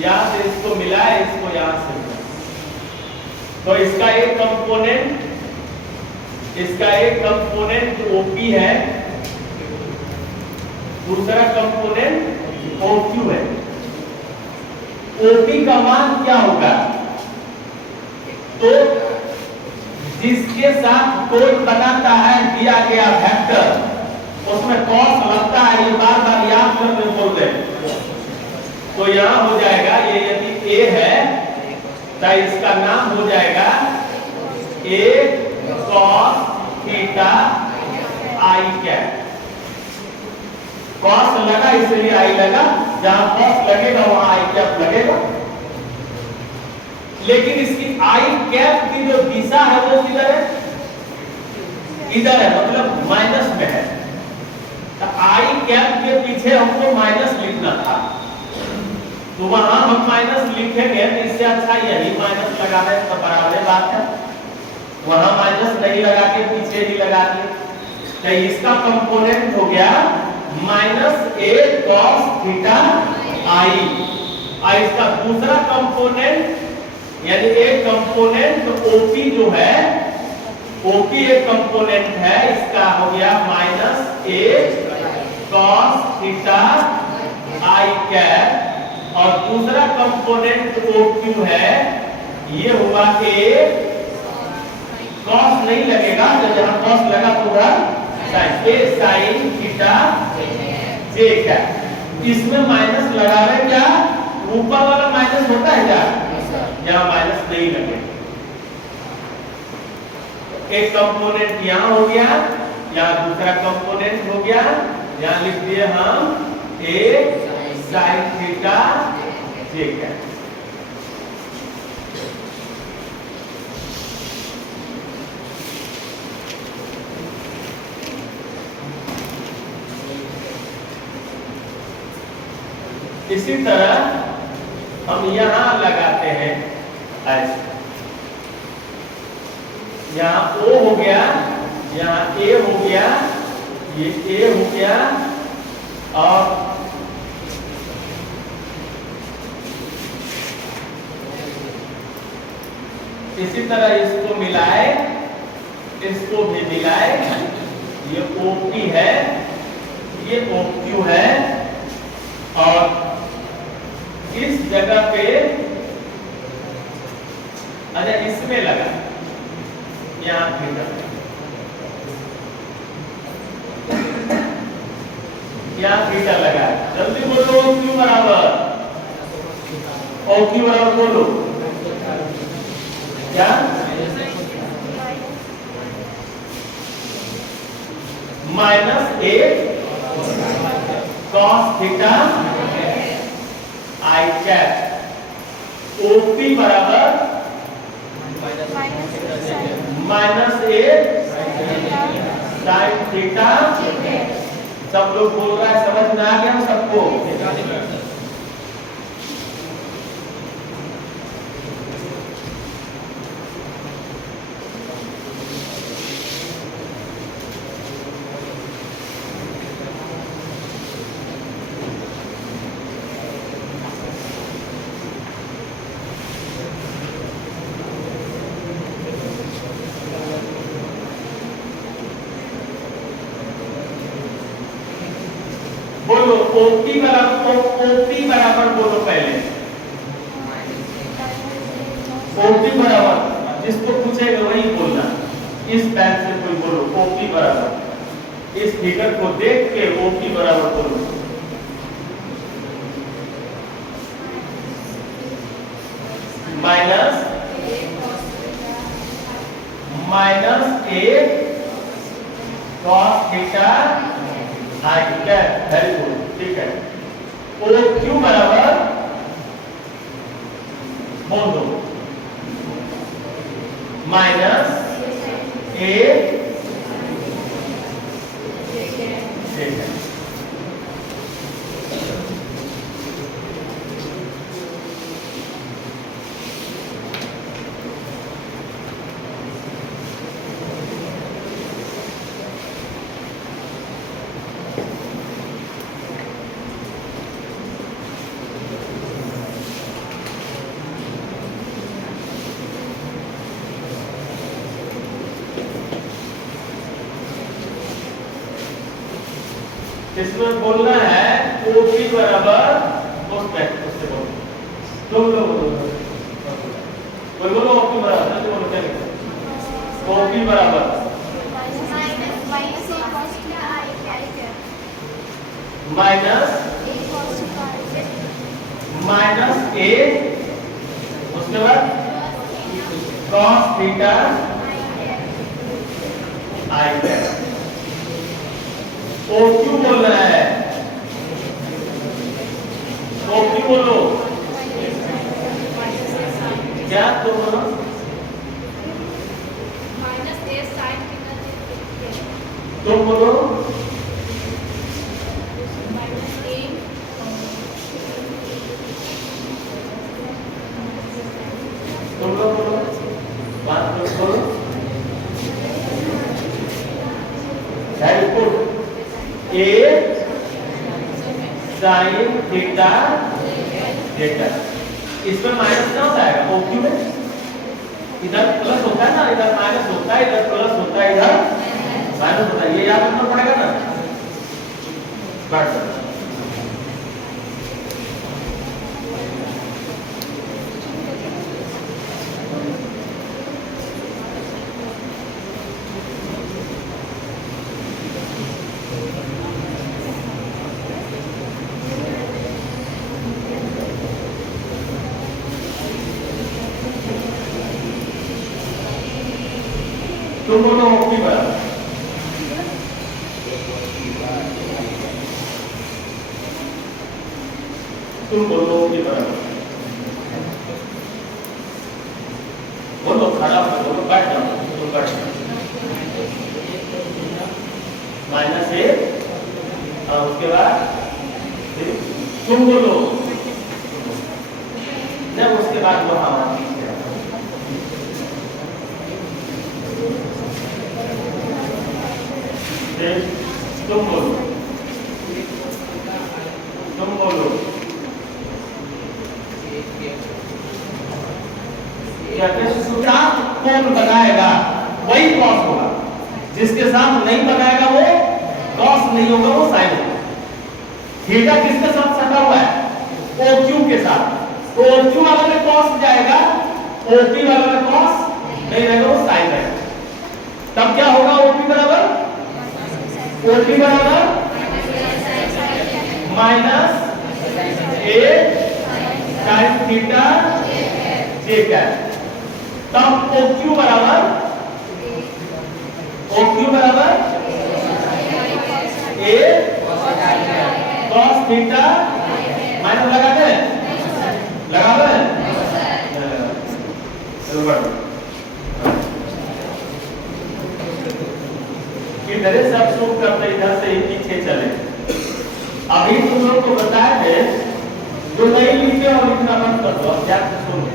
यहाँ से इसको मिलाए, इसको यहाँ से मिलाए। तो इसका एक कंपोनेंट OP है, दूसरा कंपोनेंट OQ है। OP का मान क्या होगा? तो जिसके साथ कोण बनाता है दिया गया वेक्टर, उसमें कॉस लगता है, ये बार बार याद करके बोल रहे। तो यहां हो जाएगा, ये यदि A है तो इसका नाम हो जाएगा A cos theta I cap. Cos लगा इसलिए I लगा, जहां कॉस लगेगा वहां I कैप लगेगा। लेकिन इसकी I कैप की जो दिशा है वो किधर है? इधर है, मतलब माइनस में है। तो I कैप के पीछे हमको माइनस लिखना था, तो वहां हम माइनस लिखेंगे, तो इससे अच्छा यही माइनस लगा दें तो बराबर बात है। वहां माइनस नहीं लगा के पीछे ही लगा दिए, तो इसका कंपोनेंट हो गया -A cos थीटा I। और इसका दूसरा कंपोनेंट यानी एक कंपोनेंट OP जो है, OP एक कंपोनेंट है, इसका हो गया -A cos theta I cap. और दूसरा कंपोनेंट OQ है, ये हुआ A cos नहीं लगेगा, जब जहां cos लगा तो उधर sin, A sin theta J cap. इसमें माइनस लगा रहे, क्या ऊपर वाला माइनस होता है क्या? यहाँ माइनस नहीं लगे। एक कंपोनेंट यहाँ हो गया, यहाँ दूसरा कंपोनेंट हो गया, यहाँ लिख दिए हम A sin theta J cap. इसी तरह हम यहां लगाते हैं ऐसे, यहाँ O हो गया, यहाँ A हो गया, ये A हो गया, और इसी तरह इसको मिलाए, इसको भी मिलाए, ये OP है, ये OQ है, और इस जगह पे अच्छा इसमें लगा, यहाँ थीटा, यहाँ थीटा लगा। जल्दी बोलो OQ बराबर, OQ बराबर बोलो क्या? -A cos theta I cap. OP बराबर -A sin थीटा। सब लोग बोल रहा है, समझ में आ गया सबको? बोलो OP बराबर बोलो पहले, OP बराबर, जिसको पूछेगा वही बोलना। इस पेन से कोई बोलो OP बराबर, इस फिगर को देख के OP बराबर बोलो। -A cos theta I cap. Very good, ठीक है। OQ बराबर बोल दो -A ठीक है। इसमें बोलना है ओपी बराबर उससे बोलो तुम लोग बोलो ओपी बराबर तो बोलो क्या लिखो ओपी बराबर माइनस ए उसके बाद cos थीटा आई कैप ओ क्यों बोल रहा है ओ क्यों बोलो क्या तुम बोलो तुम बोलो तुम लोग बोलो बात बोलो ए साइन थीटा थीटा इसमें माइनस क्या होता है ओ क्यू में इधर प्लस होता है ना इधर माइनस होता है इधर प्लस होता है इधर माइनस होता है ये याद रखना पड़ेगा ना बस तुम बोलो ओपी बराबर तुम बोलो ओपी बराबर बोलो खड़ा मत बोलो बैठ जाओ तुम बैठ माइनस ए और उसके बाद तुम बोलो जब उसके बाद वो हमारा तुम बोलो तुम बोलो कौन बनाएगा वही कॉस होगा जिसके साथ नहीं बनाएगा वो कॉस नहीं होगा वो साइन होगा थीटा किसके साथ सटा हुआ है ओ क्यू के साथ तो ओ क्यू वाला में कॉस जाएगा ओपी वाला में कॉस नहीं रहेगा वो साइन रहेगा तब क्या होगा ओपी बराबर ओपी बराबर माइनस ए साइन थीटा जे कैप तब ओ क्यू बराबर ए cos थीटा माइनस लगा दे लगा दे चलो बढ़ो इधर सब शुरू करते इधर से ही पीछे चले अभी तुम लोग को बताया है जो नहीं लिखे और लिखना बंद कर दो क्या सुन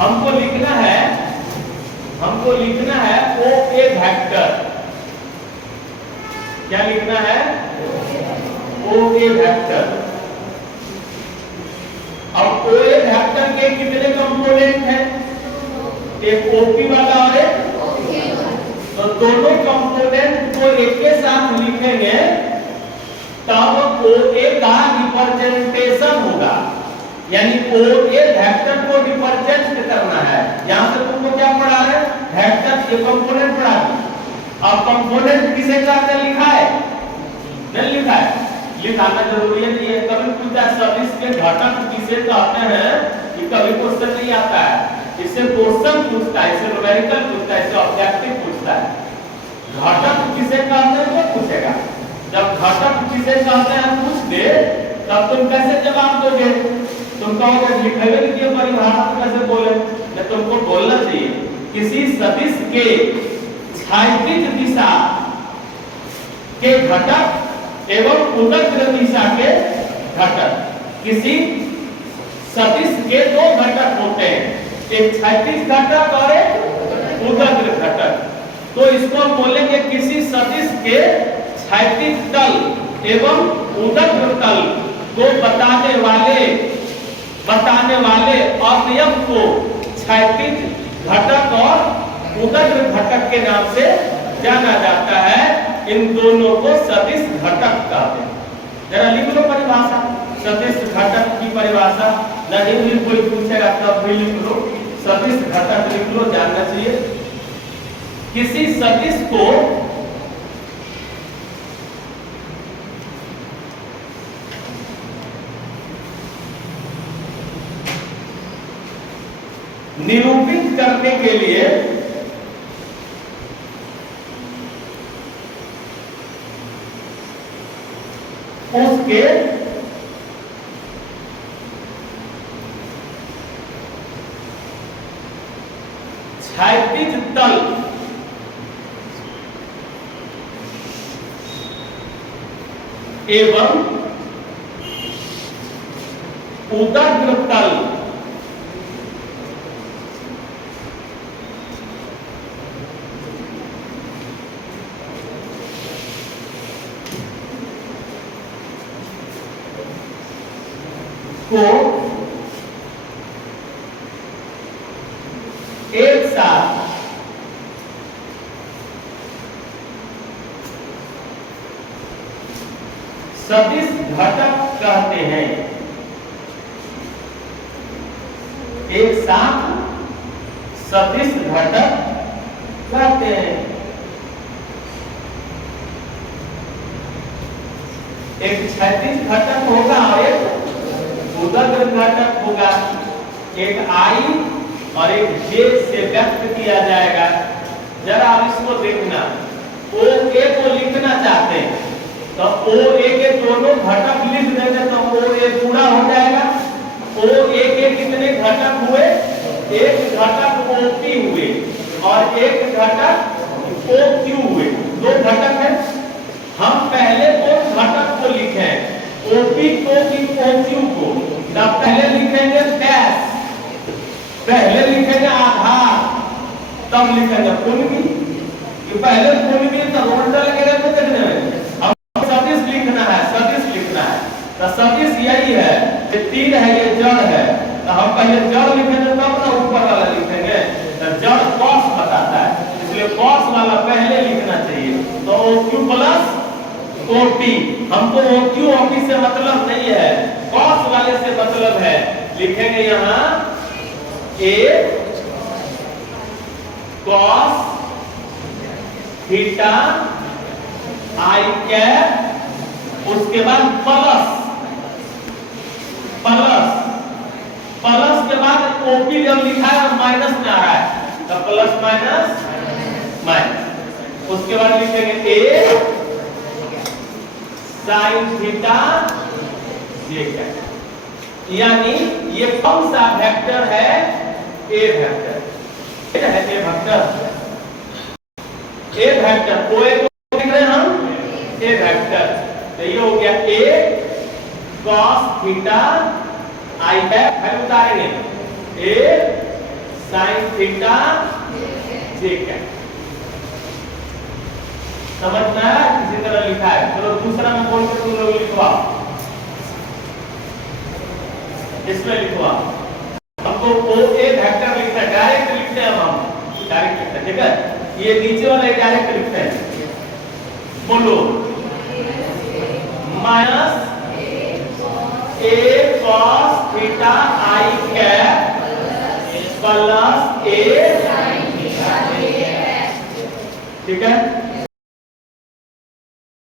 हमको लिखना है ओ ए वेक्टर क्या लिखना है ओ ए वेक्टर अब ओ ए वेक्टर के कितने कंपोनेंट हैं एक ओपी वाला और एक तो दोनों कंपोनेंट को एक के साथ लिखेंगे तब ओ ए का रिप्रेजेंटेशन होगा यानी ओ ए वेक्टर को रिप्रेजेंट करना है यहां से तुमको क्या पढ़ा है वेक्टर ये कंपोनेंट पढ़ा है अब कंपोनेंट किसे कहते हैं लिखा है नहीं लिखा है लिखाना जरूरी है नहीं है कभी पूछता है सदिश के घटक किसे कहते हैं ये कभी क्वेश्चन नहीं आता है इससे क्वेश्चन पूछता है इससे न्यूमेरिकल पूछता है इससे ऑब्जेक्टिव पूछता है घटक किसे कहते हैं वो पूछेगा जब घटक किसे कहते हैं पूछ दे तब तुम कैसे जवाब दोगे तुम कहोगे लिखेगा नहीं कि परिभाषा कैसे बोले या तुमको बोलना चाहिए किसी सदिश के क्षैतिज दिशा के घटक एवं उदग्र दिशा के घटक किसी सदिश के दो घटक होते हैं एक क्षैतिज घटक और एक उदग्र घटक तो इसको हम बोलेंगे किसी सदिश के क्षैतिज तल एवं उदग्र तल को बताने वाले अवयव को क्षैतिज घटक और उदग्र घटक के नाम से जाना जाता है इन दोनों को सदिश घटक कहते हैं जरा लिख लो परिभाषा, सदिश घटक की परिभाषा। नहीं भी कोई पूछेगा तब भी लिख लो, सदिश घटक लिख लो, जानना चाहिए। किसी सदिश को निरूपित करने के लिए उसके क्षैतिज तल एवं उदग्र तल को एक साथ सदिश घटक कहते हैं। एक साथ सदिश घटक कहते हैं। एक क्षैतिज घटक होगा और एक उदग्र घटक होगा। एक आई और एक जे से व्यक्त किया जाएगा। जरा आप इसको देखना, ओ ए को लिखना चाहते हैं तो ओ ए के दोनों घटक लिख देंगे तो ओ ए पूरा हो जाएगा। ओ ए के कितने घटक हुए? एक घटक ओ पी हुए और एक घटक ओ क्यू हुए। दो घटक है। हम पहले कौन घटक को लिखें? ओपी को कि ओक्यू को? तब पहले लिखेंगे डैश, पहले लिखेंगे आधार, तब लिखेंगे कुंडली। कि पहले कुंडली तो रोल्डर लगेगा तो देखने में। अब सदिश लिखना है, सदिश लिखना है तो सदिश यही है, ये तीन है, ये जड़ है। तो हम पहले जड़ लिखेंगे तब ना ऊपर वाला लिखेंगे। तो जड़ कॉस बताता है, इसलिए कॉस वाला पहले लिखना चाहिए। तो ओक्यू प्लस ओटी। हमको ओक्यू ओटी से मतलब नहीं है, कॉस वाले से मतलब है। लिखेंगे यहाँ ए कॉस थीटा आई कैप, उसके बाद प्लस प्लस प्लस के बाद ओपी जब लिखा है माइनस में आ रहा है तो प्लस माइनस माइनस। उसके बाद लिखेंगे ए साइन थीटा ये कैप। यानी ये कौन सा वेक्टर है? ए वेक्टर है। ए वेक्टर, ए वेक्टर ओ ए को लिख रहे हैं हम ए वेक्टर। तो ये हो गया ए cos थीटा आई कैप है, उतारेंगे ए sin थीटा जे कैप। समझना है? किसी तरह लिखा है। चलो दूसरा में बोल के तुम लोग लिखवाओ, इसमें लिखवाओ। हमको ओ ए वेक्टर लिखना है, डायरेक्ट लिखते हैं हम, डायरेक्ट लिखते हैं। ठीक है, ये नीचे वाला डायरेक्ट लिखते हैं। बोलो माइनस ए cos थीटा आई कैप प्लस ए sin थीटा जे कैप। ठीक है।